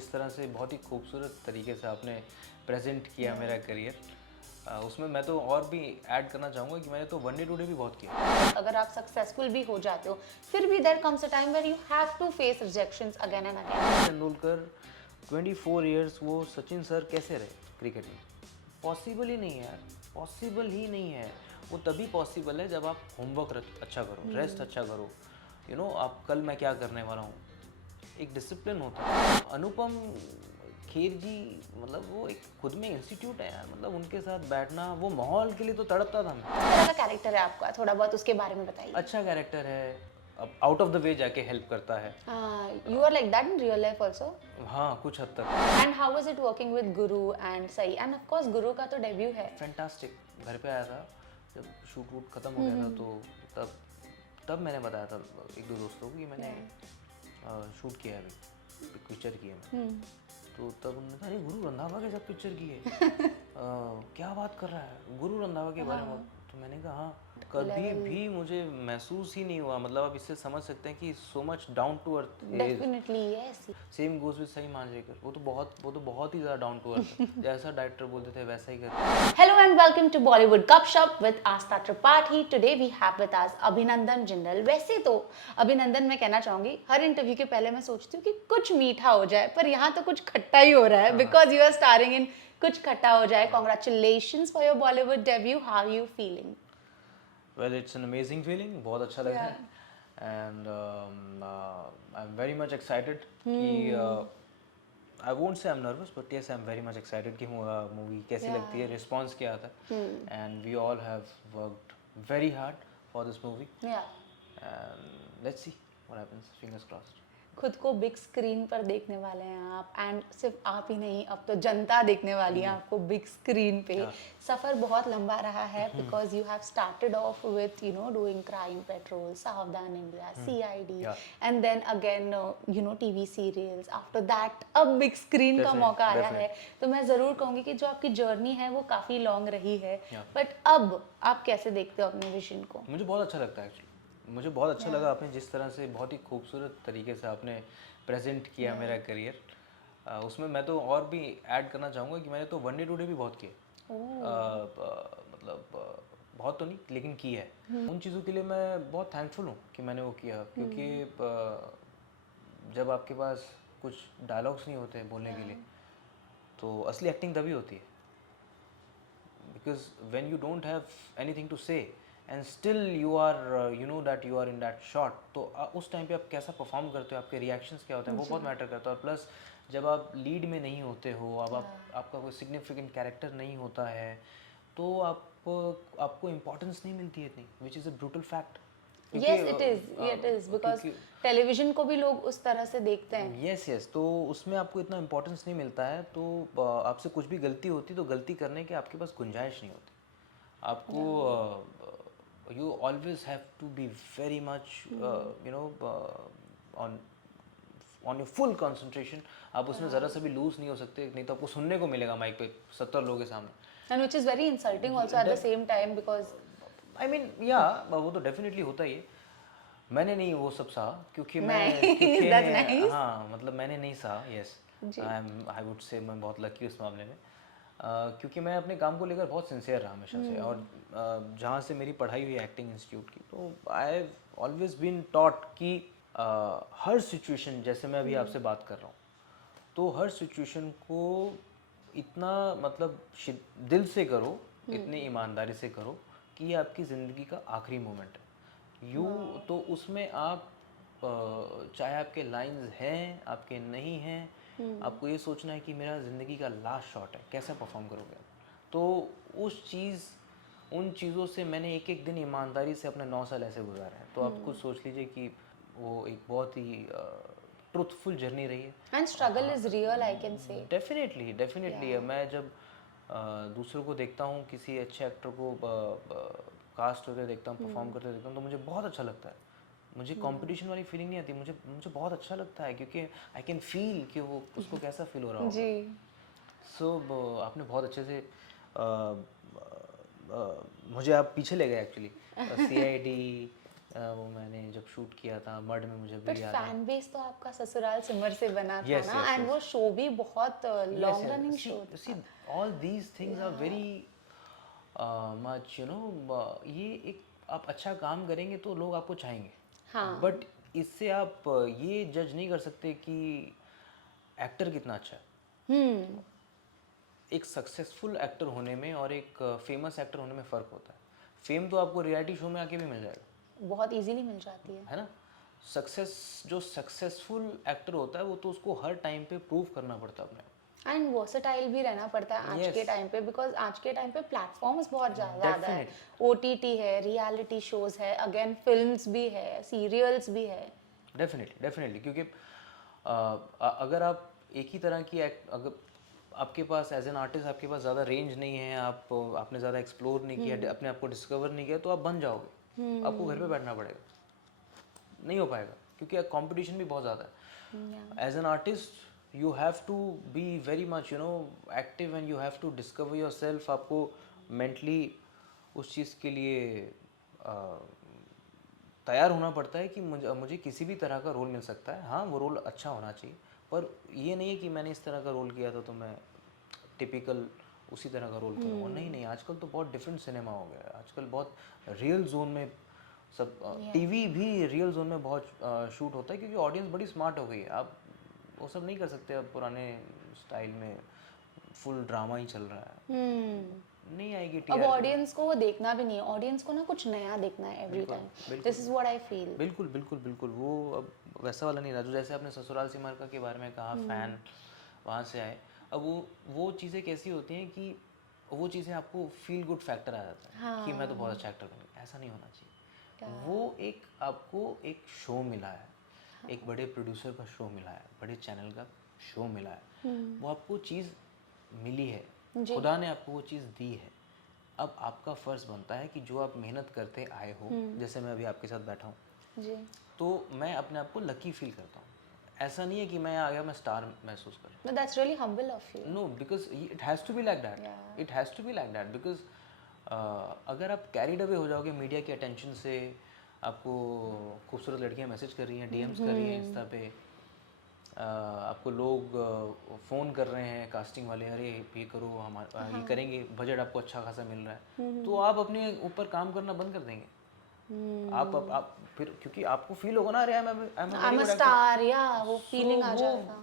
जिस तरह से बहुत ही खूबसूरत तरीके से आपने प्रेजेंट किया मेरा करियर, उसमें मैं तो और भी ऐड करना चाहूँगा कि मैंने तो वन डे टुडे भी बहुत किया। अगर आप सक्सेसफुल भी हो जाते हो, फिर भी there comes a time where you have to face rejections again and again. Tendulkar 24 years वो सचिन सर कैसे रहे क्रिकेट में? पॉसिबल ही नहीं है यार, पॉसिबल ही नहीं है। वो तभी पॉसिबल है जब आप होमवर्क अच्छा करो, रेस्ट अच्छा करो, आप कल मैं क्या करने वाला हूँ, एक डिसिप्लिन होता है। अनुपम खेर जी, मतलब वो एक खुद में इंस्टीट्यूट है यार, मतलब उनके साथ बैठना, वो माहौल के लिए तो तड़पता था मैं। किस तरह का कैरेक्टर है आपका, थोड़ा बहुत उसके बारे में बताइए। अच्छा कैरेक्टर है, अब आउट ऑफ द वे जाके हेल्प करता है। You are like that in real life also. हाँ, कुछ हद तक। And how was it working with Guru and Sai, and of course Guru का तो डेब्यू है। फैंटास्टिक। घर पे आया था जब शूट वूट खत्म हो गया था, तो तब तब मैंने बताया था एक दो दोस्तों को कि मैंने शूट किया है, अभी पिक्चर की है मैं। तो तब उन्होंने कहा, अरे गुरु रंधावा के साथ पिक्चर की है? क्या बात कर रहा है गुरु रंधावा के बारे में? तो मैंने कहा हाँ। कभी भी मुझे महसूस ही नहीं हुआ, मतलब आप इससे समझ सकते हैं कि so much down to earth is. Definitely yes. Same goes with सही मांजरेकर, वो तो बहुत ही ज़्यादा डाउन टू अर्थ है। जैसा डायरेक्टर बोलते थे वैसा ही करते। Hello and welcome to Bollywood Gupshup with Aastha Tripathi. Today we have with us अभिनंदन जिंदल। वैसे तो अभिनंदन मैं कहना चाहूंगी, हर इंटरव्यू के पहले मैं सोचती हूँ कि कुछ मीठा हो जाए, पर यहाँ तो कुछ खट्टा ही हो रहा है, बिकॉज यू आर स्टारिंग इन कुछ खट्टा हो जाए। Congratulations for your Bollywood debut. How are you feeling? Well it's an amazing feeling, बहुत अच्छा लग रहा है। And I am very much excited कि I won't say I am nervous, but yes I am very much excited कि movie कैसी लगती है, रिस्पॉन्स क्या आता है। And we all have worked very hard for this movie, and let's see what happens, fingers crossed. खुद को big screen पर देखने वाले हैं आप, एंड सिर्फ आप ही नहीं, अब तो जनता देखने वाली है आपको बिग स्क्रीन पे। सफर बहुत लंबा रहा है, because you have started off with doing crime patrol, Savdhaan India, CID, and then again TV serials. After that अब बिग स्क्रीन का मौका आया है, तो मैं जरूर कहूंगी कि जो आपकी जर्नी है वो काफी लॉन्ग रही है, बट अब आप कैसे देखते हो अपने विजन को? मुझे बहुत अच्छा लगता है एक्चुअली, मुझे बहुत अच्छा लगा आपने जिस तरह से बहुत ही खूबसूरत तरीके से आपने प्रेजेंट किया मेरा करियर। उसमें मैं तो और भी ऐड करना चाहूँगा कि मैंने तो वन डे टुडे भी बहुत किए। मतलब बहुत तो नहीं, लेकिन की है। उन चीज़ों के लिए मैं बहुत थैंकफुल हूँ कि मैंने वो किया, क्योंकि जब आपके पास कुछ डायलॉग्स नहीं होते बोलने के लिए, तो असली एक्टिंग तभी होती है। because when you don't have anything to say and still you are you know that you are in that shot, तो उस टाइम पे आप कैसा परफॉर्म करते हो, आपके रिएक्शंस क्या होते हैं, वो बहुत मैटर करता है। और प्लस जब आप लीड में नहीं होते हो, अब आपका कोई सिग्निफिकेंट कैरेक्टर नहीं होता है, तो आपको इम्पोर्टेंस नहीं मिलती है इतनी, which is a brutal fact. Yes, it is because television को भी लोग उस तरह से देखते हैं। यस, तो उसमें आपको इतना इम्पोर्टेंस नहीं मिलता है, तो आपसे कुछ भी गलती होती तो गलती करने के आपके पास गुंजाइश नहीं होती। आपको you always have to be very much on on your full concentration. आप उसमें ज़रा सा भी लूज नहीं हो सकते, नहीं तो आपको सुनने को मिलेगा माइक पे 70 लोगों के सामने। And which is very insulting also at the same time, because I mean या वो तो डेफिनेटली होता ही है। मैंने नहीं वो सब सहा, क्योंकि हाँ, मतलब मैंने नहीं सहा। यस, आई वुड से मैं बहुत लकी उस मामले में, क्योंकि मैं अपने काम को लेकर बहुत सिंसियर रहा हमेशा से। और जहाँ से मेरी पढ़ाई हुई एक्टिंग इंस्टीट्यूट की, तो I have always been taught कि हर सिचुएशन, जैसे मैं अभी आपसे बात कर रहा हूँ, तो हर सिचुएशन को इतना मतलब दिल से करो, इतनी ईमानदारी से करो कि ये आपकी ज़िंदगी का आखिरी मोमेंट है। तो उसमें आप चाहे आपके लाइंस हैं, आपके नहीं हैं, आपको ये सोचना है कि मेरा ज़िंदगी का लास्ट शॉट है, कैसा परफॉर्म करोगे आप। तो उन चीज़ों से मैंने एक एक दिन ईमानदारी से अपने 9 साल ऐसे गुजारे हैं। तो आप खुद सोच लीजिए कि वो एक बहुत ही ट्रुथफुल जर्नी रही है। And struggle is real, I can say. Definitely मैं जब दूसरों को देखता हूँ, किसी अच्छे एक्टर को कास्ट होते देखता हूँ, परफॉर्म करते देखता हूँ, तो मुझे बहुत अच्छा लगता है। मुझे कंपटीशन वाली फीलिंग नहीं आती, मुझे बहुत अच्छा लगता है, क्योंकि आई कैन फील कि वो उसको कैसा फील हो रहा होगा। जी। सो आपने बहुत अच्छे से मुझे आप पीछे ले गए एक्चुअली। सीआईडी, वो मैंने जब शूट किया था मड में, मुझे बट भी याद है। फैन बेस तो आपका ससुराल सिमर से बना था Yes, ना, yes, एंड yes. वो शो भी बहुत Yes, long yes. Running See, show see, था. all these things are very much, you know, ये एक आप अच्छा काम करेंगे तो लोग आपको चाहेंगे, हाँ. बट इससे आप ये जज नहीं कर सकते कि एक्टर कितना अच्छा है। एक सक्सेसफुल एक्टर होने में और एक फेमस एक्टर होने में फ़र्क होता है। फेम तो आपको रियलिटी शो में आके भी मिल जाएगा, बहुत इजीली मिल जाती है ना। सक्सेस, जो सक्सेसफुल एक्टर होता है वो तो उसको हर टाइम पे प्रूव करना पड़ता है अपने। एंड वर्सेटाइल भी रहना पड़ता है आज के Yes. टाइम पे, बिकॉज आज के टाइम पे प्लेटफॉर्म्स बहुत ज़्यादा है. Definitely. ओटीटी है, रियलिटी शोज है, अगेन फिल्म्स भी है, सीरियल्स भी है. डेफिनेटली डेफिनेटली, क्योंकि अगर आप एक ही तरह की अगर आपके पास एज एन आर्टिस्ट आपके पास ज़्यादा रेंज नहीं है, आपने ज़्यादा एक्सप्लोर नहीं किया, अपने आप को डिस्कवर नहीं किया, तो आप बन जाओगे। आपको घर पे बैठना पड़ेगा, नहीं हो पाएगा, क्योंकि कंपटीशन भी बहुत ज़्यादा है। As an artist you have to be very much, you know, active, and you have to discover yourself. आपको मेंटली उस चीज़ के लिए तैयार होना पड़ता है कि मुझे किसी भी तरह का रोल मिल सकता है। हाँ, वो रोल अच्छा होना चाहिए, पर ये नहीं है कि मैंने इस तरह का रोल किया था तो मैं टिपिकल उसी तरह का रोल करूँगा। नहीं नहीं, आजकल तो बहुत डिफरेंट सिनेमा हो गया है। आजकल बहुत रियल जोन में सब, टीवी भी रियल जोन में बहुत शूट होता है, क्योंकि ऑडियंस बड़ी स्मार्ट हो गई है। आप वो सब नहीं कर सकते अब पुराने स्टाइल में फुल ड्रामा ही चल रहा है। नहीं आएगी अब टीआरपी। ऑडियंस को वो देखना भी नहीं है, ऑडियंस को ना कुछ नया देखना है every time. This is what I feel. बिल्कुल बिल्कुल बिल्कुल, वो अब वैसा वाला नहीं रहा। जो जैसे आपने ससुराल सिमर के बारे में कहा, फैन वहाँ से आए, अब वो चीज़ें कैसी होती हैं कि वो चीज़ें आपको फील गुड फैक्टर आ जाता है कि मैं तो बहुत अच्छा एक्टर बनूंगा। ऐसा नहीं होना चाहिए। वो एक आपको एक शो मिला है, एक बड़े प्रोड्यूसर का शो मिला है, बड़े चैनल का शो मिला है, वो आपको चीज़ मिली है, खुदा ने आपको वो चीज़ दी है। अब आपका फ़र्ज़ बनता है कि जो आप मेहनत करते आए हो, जैसे मैं अभी आपके साथ बैठा हूँ जी. तो मैं अपने आप को लकी फील करता हूँ। ऐसा नहीं है कि मैं आ गया मैं स्टार महसूस कर रहा No, that's really humble of you. हूँ। No, because it has to be like that, it has to be like that, because अगर आप कैरिड अवे हो जाओगे मीडिया के अटेंशन से, आपको खूबसूरत लड़कियाँ मैसेज कर रही हैं, डीएम्स कर रही हैं इंस्टा पे, आपको लोग फ़ोन कर रहे हैं कास्टिंग वाले, अरे ये करो, हमारा ये करेंगे, बजट आपको अच्छा खासा मिल रहा है, तो आप अपने ऊपर काम करना बंद कर देंगे। आप फिर, क्योंकि आपको फील होगा ना, अरे I'm a star, या वो फीलिंग आ जाएगा.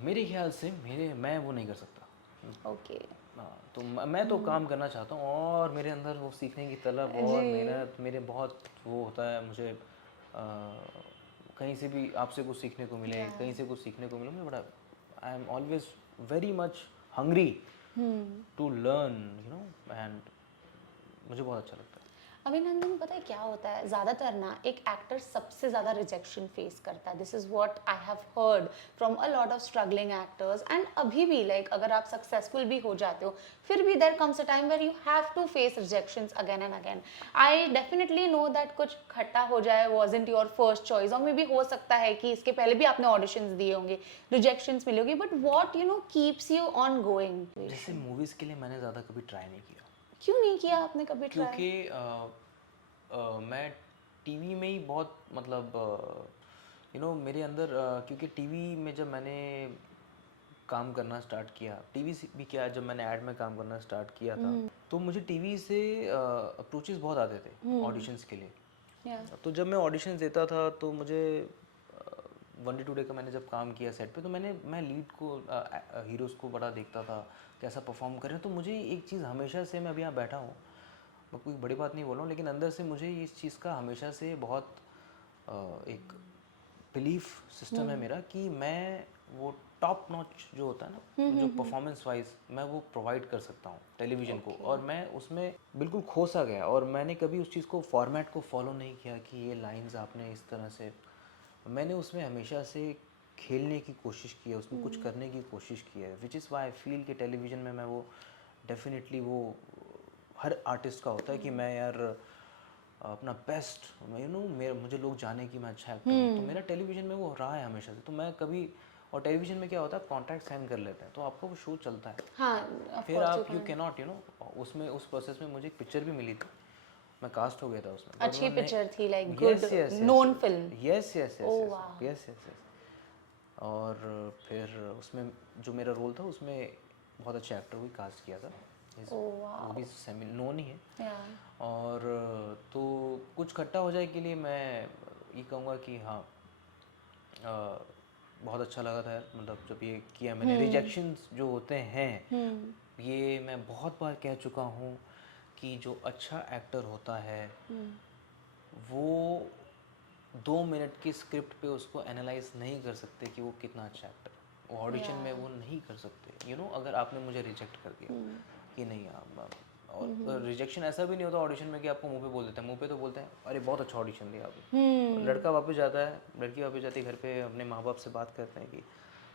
मेरे ख्याल से मैं वो नहीं कर सकता। ओके. हाँ, तो मैं तो काम करना चाहता हूँ, और मेरे अंदर वो सीखने की तलब और मेहनत मेरे बहुत वो होता है। मुझे कहीं से भी आपसे कुछ सीखने को मिले, कहीं से कुछ सीखने को मिले, मुझे बड़ा, I am always very much hungry to learn, you know, and मुझे बहुत अच्छा लगता है। अभिनंदन, पता है क्या होता है, ज़्यादातर ना एक एक्टर सबसे ज़्यादा रिजेक्शन फेस करता है. This is what I have heard from a lot of struggling actors. And अभी भी लाइक अगर आप सक्सेसफुल भी हो जाते हो, फिर भी there comes a time where you have to face rejections again and again. I definitely know that कुछ खट्टा हो जाए वाज़न्ट योर फर्स्ट चॉइस, और मे बी हो सकता है कि इसके पहले भी आपने ऑडिशंस दिए होंगे, रिजेक्शंस मिले होंगे, but what you know keeps you on going? जैसे मूवीज़ के लिए मैंने ज़्यादा कभी ट्राई नहीं किया, क्यों नहीं किया आपने कभी ट्राई? क्योंकि मैं टीवी में ही बहुत, मतलब यू नो, मेरे अंदर क्योंकि टीवी में जब मैंने काम करना स्टार्ट किया, टीवी से भी क्या, जब मैंने ऐड में काम करना स्टार्ट किया था, तो मुझे टीवी से अप्रोचेस बहुत आते थे ऑडिशंस के लिए। तो जब मैं ऑडिशंस देता था तो मुझे वन डे टू डे का मैंने जब काम किया सेट पे, तो मैं लीड को, हीरोज़ को बड़ा देखता था कैसा परफॉर्म कर रहे हैं। तो मुझे एक चीज़ हमेशा से, मैं अभी यहाँ बैठा हूँ, मैं कोई बड़ी बात नहीं बोल रहा हूँ, लेकिन अंदर से मुझे इस चीज़ का हमेशा से बहुत एक बिलीफ सिस्टम है मेरा कि मैं वो टॉप नॉच जो होता है ना, जो परफॉर्मेंस वाइज मैं वो प्रोवाइड कर सकता हूँ टेलीविज़न को। और मैं उसमें बिल्कुल खो सा गया, और मैंने कभी उस चीज़ को, फॉर्मेट को फॉलो नहीं किया कि ये लाइंस आपने इस तरह से, मैंने उसमें हमेशा से खेलने की कोशिश की है, उसमें कुछ करने की कोशिश की है, which is why I feel कि टेलीविज़न में मैं वो डेफिनेटली, वो हर आर्टिस्ट का होता है कि मैं यार अपना बेस्ट, यू नो, मुझे लोग जाने कि मैं अच्छा एक्टर हूँ, तो मेरा टेलीविज़न में वो रहा है हमेशा से। तो मैं कभी, और टेलीविज़न में क्या होता है, कॉन्ट्रैक्ट साइन कर लेते हैं तो आपका वो शो चलता है। हाँ, फिर आप, you can not, you know, उसमें उस प्रोसेस में मुझे एक पिक्चर भी मिली थी, मैं कास्ट हो गया था उसमें। अच्छी पिक्चर थी, like good known film. Yes yes oh yes वाह। Yes yes yes. और फिर उसमें जो मेरा रोल था उसमें बहुत अच्छे एक्टर को कास्ट किया था। ओह वाह। वो भी सेमी नोन ही है। या और तो कुछ खट्टा हो जाए के लिए मैं ये कहूँगा कि हाँ बहुत अच्छा लगा था यार, मतलब जब ये किया मैंने। रिजेक्शंस जो होते हैं ये मैं बहुत बार कह चुका हूँ कि जो अच्छा एक्टर होता है वो 2 मिनट की स्क्रिप्ट पे उसको एनालाइज नहीं कर सकते कि वो कितना अच्छा एक्टर है। वो ऑडिशन में वो नहीं कर सकते। यू नो अगर आपने मुझे रिजेक्ट कर दिया कि नहीं आप, और रिजेक्शन ऐसा भी नहीं होता ऑडिशन में कि आपको मुंह पे बोल देते हैं। मुंह पे तो बोलते हैं अरे बहुत अच्छा ऑडिशन दिया आपने। लड़का वापस जाता है, लड़की वापस जाती है घर पे, अपने माँ बाप से बात करते हैं कि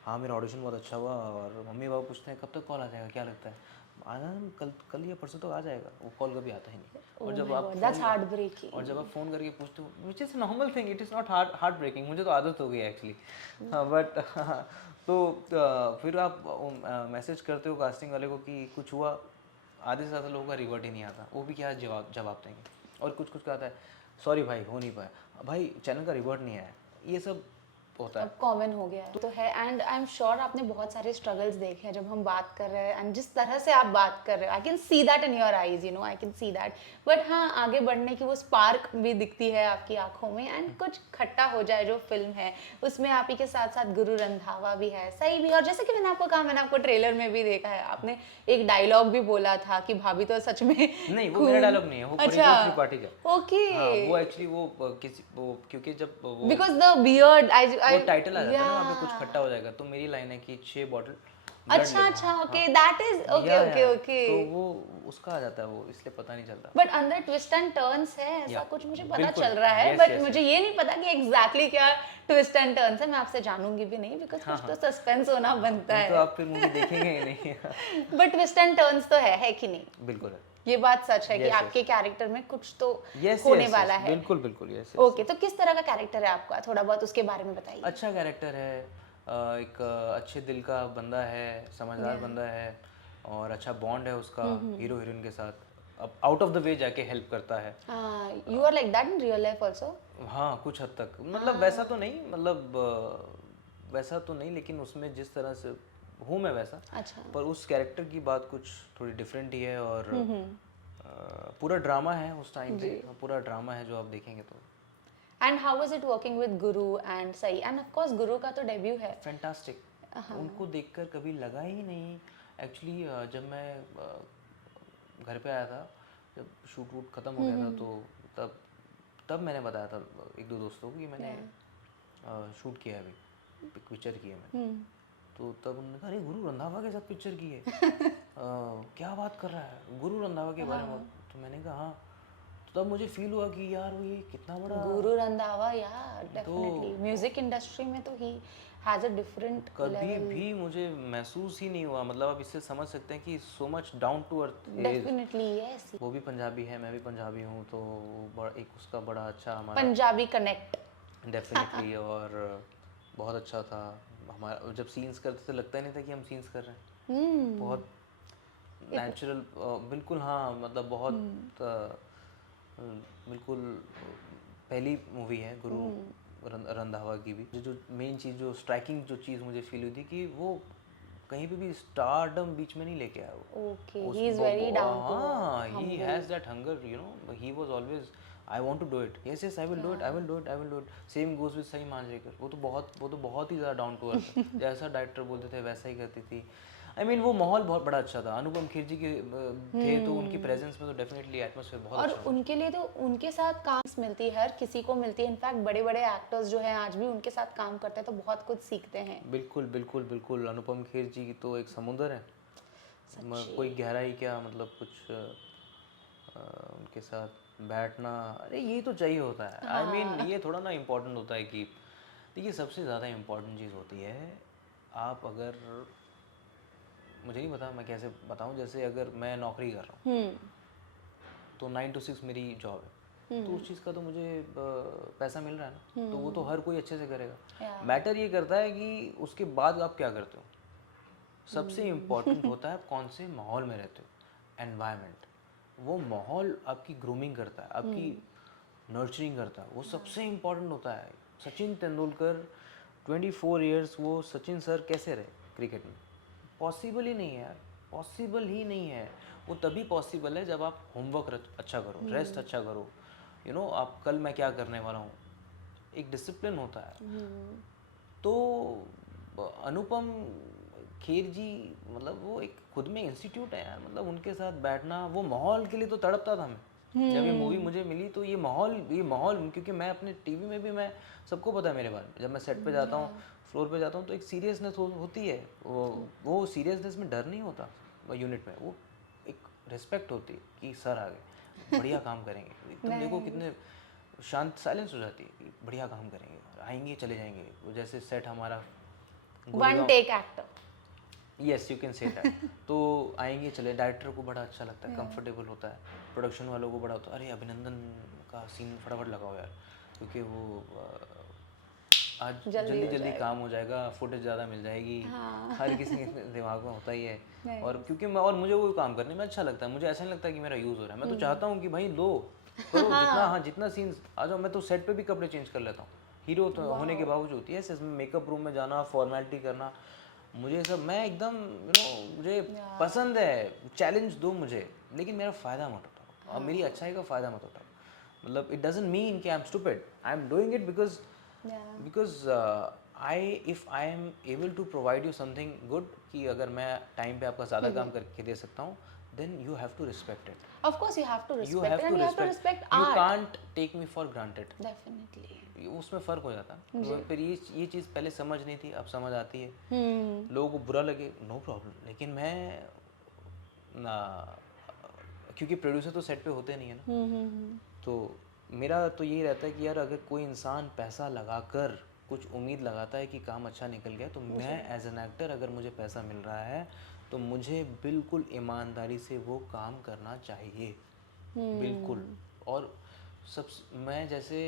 हाँ मेरा ऑडिशन बहुत अच्छा हुआ, और मम्मी पापा पूछते हैं कब तक कॉल आ जाएगा, क्या लगता है आना कल कल या परसों तो आ जाएगा। वो कॉल कभी आता ही नहीं। और जब आप फ़ोन करके पूछते हो, which is normal thing, it is not heartbreaking, मुझे तो आदत हो गई एक्चुअली। हाँ बट तो फिर आप मैसेज करते हो कास्टिंग वाले को कि कुछ हुआ, आधे से ज़्यादा लोगों का रिवर्ट ही नहीं आता। वो भी क्या जवाब देंगे। और कुछ का आता है सॉरी भाई हो नहीं पाया, भाई चैनल का रिवर्ट नहीं आया। ये सब होता है। अब कॉमन हो गया है तो है। एंड आई एम श्योर आपने बहुत सारे स्ट्रगल्स देखे हैं जब हम बात कर रहे हैं, एंड जिस तरह से आप बात कर रहे हो I can see that in your eyes, you know I can see that. But हाँ, आगे बढ़ने की वो स्पार्क भी दिखती है आपकी आंखों में। एंड कुछ खट्टा हो जाए जो फिल्म है उसमें आप ही के साथ साथ गुरु रंधावा भी है, सही भी। और जैसे कि मैंने आपको कहा, मैंने आपको ट्रेलर में भी देखा है, आपने एक डायलॉग भी बोला था कि भाभी तो सच में नहीं वो मेरा डायलॉग नहीं है, वो परितोष त्रिपाठी का। ओके। हाँ वो एक्चुअली वो किसी वो क्योंकि जब वो बिकॉज द बियर्ड वो टाइटल आ जाता है ना वहाँ पे कुछ खट्टा हो जाएगा, तो मेरी लाइन है कि 6 बॉटल ब्लड अच्छा ले। अच्छा, हाँ okay that is okay okay okay. तो वो उसका आ जाता है, वो इसलिए पता नहीं चलता। बट अंदर ट्विस्ट एंड टर्न्स है, ऐसा या कुछ मुझे पता बिल्कुल चल रहा है। यस बट यस मुझे ये नहीं पता कि एग्जैक्टली क्या ट्विस्ट एंड टर्न्स है। मैं आपसे जानूंगी भी नहीं, बिकॉज कुछ तो सस्पेंस होना बनता तो है। आप फिर मूवी देखेंगे ही नहीं। बट ट्विस्ट एंड टर्न्स तो है कि नहीं? बिल्कुल है। ये बात सच है कि Yes, yes. आपके कैरेक्टर में कुछ तो यस होने यस वाला यस है। बिल्कुल बिल्कुल यस यस। ओके, तो किस तरह का कैरेक्टर है आपका, थोड़ा बहुत उसके बारे में बताइए। अच्छा कैरेक्टर है, एक अच्छे दिल का बंदा है, समझदार बंदा है, और अच्छा बॉन्ड है उसका हीरो हीरोइन के साथ। अब आउट ऑफ द वे जाके हेल्प करता है। You are like that in real life also? हाँ कुछ हद तक, मतलब वैसा तो नहीं, मतलब वैसा तो नहीं, लेकिन उसमें जिस तरह से हूँ मैं वैसा। अच्छा। पर उस कैरेक्टर की बात कुछ थोड़ी डिफरेंट ही है। और पूरा ड्रामा है उस टाइम पे, पूरा ड्रामा है जो आप देखेंगे तो। And how was it working with Guru and सही? एंड ऑफ कोर्स गुरु का तो डेब्यू है। फैंटास्टिक। उनको देखकर कभी लगा ही नहीं एक्चुअली। जब मैं घर पे आया था, जब शूट वूट ख़त्म हो गया था, तो तब तब मैंने बताया था एक दो दोस्तों को कि मैंने शूट किया है, अभी पिक्चर की है मैंने। तो तब उन्होंने कहा अरे गुरु रंधावा के साथ पिक्चर की है। क्या बात कर रहा है गुरु रंधावा के बारे में? तो मैंने कहा हाँ। तो तब मुझे फील हुआ कि यार वो ये कितना बड़ा गुरु रंधावा, या डेफिनेटली म्यूजिक इंडस्ट्री में तो ही हैज अ डिफरेंट कभी लेवल। भी मुझे महसूस ही नहीं हुआ। मतलब आप इससे समझ सकते हैं कि so much down to earth is. Definitely yes. वो भी पंजाबी है, मैं भी पंजाबी हूँ, तो एक उसका बड़ा अच्छा हमारा पंजाबी कनेक्ट। डेफिनेटली। और बहुत अच्छा था हमारा। जब सीन्स करते थे लगता ही नहीं था कि हम सीन्स कर रहे हैं। बहुत नेचुरल, बिल्कुल। हाँ मतलब बहुत बिल्कुल पहली मूवी है गुरु रंधावा की भी। जो मेन चीज़, जो स्ट्राइकिंग जो चीज़ मुझे फील हुई थी कि वो कहीं पे भी स्टारडम बीच में नहीं लेके आया वो। Okay, he is very down to हाँ he has that hunger, you know he was always I want to do it, yes yes I will do it, I will do it, I will do it. Same goes with सही मांजरेकर। वो तो बहुत ही ज़्यादा down to अर्थ। जैसा director बोलते थे वैसा ही करती थी। आई मीन वो माहौल बहुत बड़ा अच्छा था। अनुपम खेर जी के थे, तो उनकी प्रेजेंस में तो डेफिनेटली एटमॉस्फेयर बहुत और अच्छा था। उनके लिए तो उनके साथ काम मिलती है, हर किसी को मिलती है। इनफैक्ट बड़े बड़े एक्टर्स जो हैं आज भी उनके साथ काम करते हैं तो बहुत कुछ सीखते हैं। बिल्कुल बिल्कुल बिल्कुल। अनुपम खेर जी की तो एक समुंदर है, कोई गहराई क्या, मतलब कुछ उनके साथ बैठना, अरे ये तो चाहिए होता है। आई मीन ये थोड़ा ना इम्पोर्टेंट होता है कि देखिए सबसे ज़्यादा इम्पोर्टेंट चीज़ होती है, आप अगर, मुझे नहीं पता मैं कैसे बताऊं, जैसे अगर मैं नौकरी कर रहा हूँ तो 9 to 6 मेरी जॉब है, तो उस चीज़ का तो मुझे पैसा मिल रहा है ना, तो वो तो हर कोई अच्छे से करेगा। मैटर ये करता है कि उसके बाद आप क्या करते हो। सबसे इम्पोर्टेंट होता है आप कौन से माहौल में रहते हो, एनवायरनमेंट। वो माहौल आपकी ग्रूमिंग करता है, आपकी नर्चरिंग करता है, वो सबसे इम्पोर्टेंट होता है। सचिन तेंदुलकर 24 इयर्स वो सचिन सर कैसे रहे क्रिकेट में? पॉसिबल ही नहीं है यार, पॉसिबल ही नहीं है। वो तभी पॉसिबल है जब आप होमवर्क अच्छा करो, रेस्ट अच्छा करो, आप कल मैं क्या करने वाला हूँ, एक डिसिप्लिन होता है। तो अनुपम खेर जी, मतलब वो एक खुद में इंस्टीट्यूट है यार, मतलब उनके साथ बैठना, वो माहौल के लिए तो तड़पता था मैं। जब ये मूवी मुझे मिली तो ये माहौल क्योंकि मैं अपने टीवी में भी, मैं सबको पता है मेरे बारे में, जब मैं सेट पे जाता हूँ, फ्लोर पे जाता हूँ, तो एक सीरियसनेस होती है, वो सीरियसनेस में डर नहीं होता यूनिट में, वो एक रिस्पेक्ट होती है कि सर आ गए, बढ़िया काम करेंगे, तुम देखो कितने शांत, साइलेंस हो जाती है कि बढ़िया काम करेंगे, आएंगे चले जाएंगे। वो जैसे सेट हमारा one take actor, yes you can say that. तो आएंगे चले, डायरेक्टर को बड़ा अच्छा लगता है, कंफर्टेबल होता है, प्रोडक्शन वालों को बड़ा होता है, अरे अभिनंदन का सीन फटाफट लगाओ यार, क्योंकि वो आज जल्दी काम हो जाएगा, फुटेज ज़्यादा मिल जाएगी। हर किसी के दिमाग में होता ही है। और क्योंकि मुझे वो काम करने में अच्छा लगता है, मुझे ऐसा नहीं लगता कि मेरा यूज़ हो रहा है, मैं तो चाहता हूँ कि भाई लो करो, जितना सीन्स आ जाओ। मैं तो सेट पे भी कपड़े चेंज कर लेता हूँ, हीरो तो होने के बावजूद। यस, इसमें मेकअप रूम में जाना, फॉर्मेलिटी करना, मुझे सब, मैं एकदम मुझे पसंद है, चैलेंज दो मुझे, लेकिन मेरा फ़ायदा मत उठाओ, और मेरी अच्छाई का फ़ायदा मत उठाओ। मतलब इट डजंट मीन कि I am stupid, I am doing it because if I am able to provide you something good, कि अगर मैं टाइम पे आपका ज़्यादा काम करके दे सकता हूँ, then you have to respect it. of course you have to respect You have and to you have to respect you art, can't take me for granted. definitely. उसमें फ़र्क हो जाता है। तो फिर ये चीज़ पहले समझ नहीं थी, अब समझ आती है। लोगों को बुरा लगे, नो प्रॉब्लम, लेकिन मैं ना, क्योंकि प्रोड्यूसर तो सेट पे होते नहीं है ना, तो मेरा तो यही रहता है कि यार अगर कोई इंसान पैसा लगाकर कुछ उम्मीद लगाता है कि काम अच्छा निकल गया, तो मैं एज एन एक्टर, अगर मुझे पैसा मिल रहा है तो मुझे बिल्कुल ईमानदारी से वो काम करना चाहिए, बिल्कुल। और मैं जैसे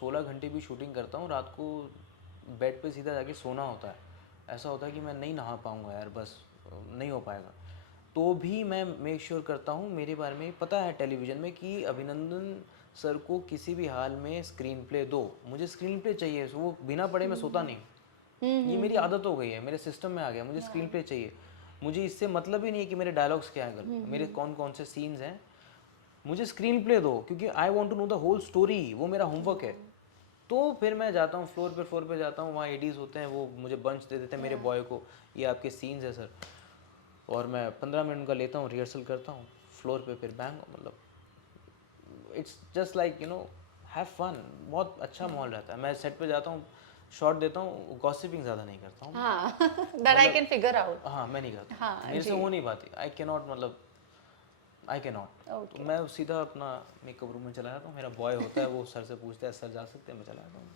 16 घंटे भी शूटिंग करता हूँ, रात को बेड पे सीधा जाके सोना होता है। ऐसा होता है कि मैं नहीं नहा पाऊँगा यार, बस नहीं हो पाएगा, तो भी मैं मेक श्योर करता हूँ, मेरे बारे में पता है टेलीविज़न में कि अभिनंदन सर को किसी भी हाल में स्क्रीन प्ले दो, मुझे स्क्रीन प्ले चाहिए, वो बिना पढ़े मैं सोता नहीं। ये मेरी आदत हो गई है, मेरे सिस्टम में आ गया, मुझे स्क्रीन प्ले चाहिए। मुझे इससे मतलब ही नहीं है कि मेरे डायलॉग्स क्या है, मेरे कौन कौन से सीन्स हैं, मुझे स्क्रीन प्ले दो, क्योंकि I want to know the whole story, वो मेरा होमवर्क है। तो फिर मैं जाता हूँ फ्लोर पे जाता हूँ, वहाँ एडीज होते हैं, वो मुझे बंच दे देते हैं मेरे बॉय को, ये आपके सीन्स है सर, और मैं 15 मिनट का लेता हूँ, रिहर्सल करता हूँ फ्लोर पे, फिर बैंग, मतलब it's just like have fun. बहुत अच्छा माहौल रहता है। मैं सेट पे जाता हूँ, शॉट देता हूँ, गॉसिपिंग ज़्यादा नहीं करता हूँ, that I can figure out. हाँ मैं नहीं करता, मेरे से हो नहीं पाती, आई कैन नॉट, मतलब आई कैन नॉट। तो मैं सीधा अपना मेकअप रूम में चला जाता हूँ, मेरा बॉय होता है, वो सर से पूछता है सर जा सकते हैं, मैं चला जाता हूँ।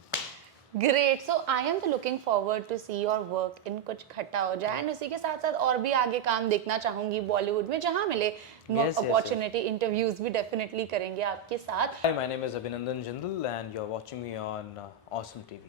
Great. So I am looking forward to see your work in कुछ खट्टा हो जाए, एंड उसी के साथ साथ और भी आगे काम देखना चाहूंगी बॉलीवुड में, जहाँ मिले अपॉर्चुनिटी, इंटरव्यूज भी डेफिनेटली करेंगे आपके साथ। Hi, my name is Abhinandan Jindal and you're watching me on Awesome TV.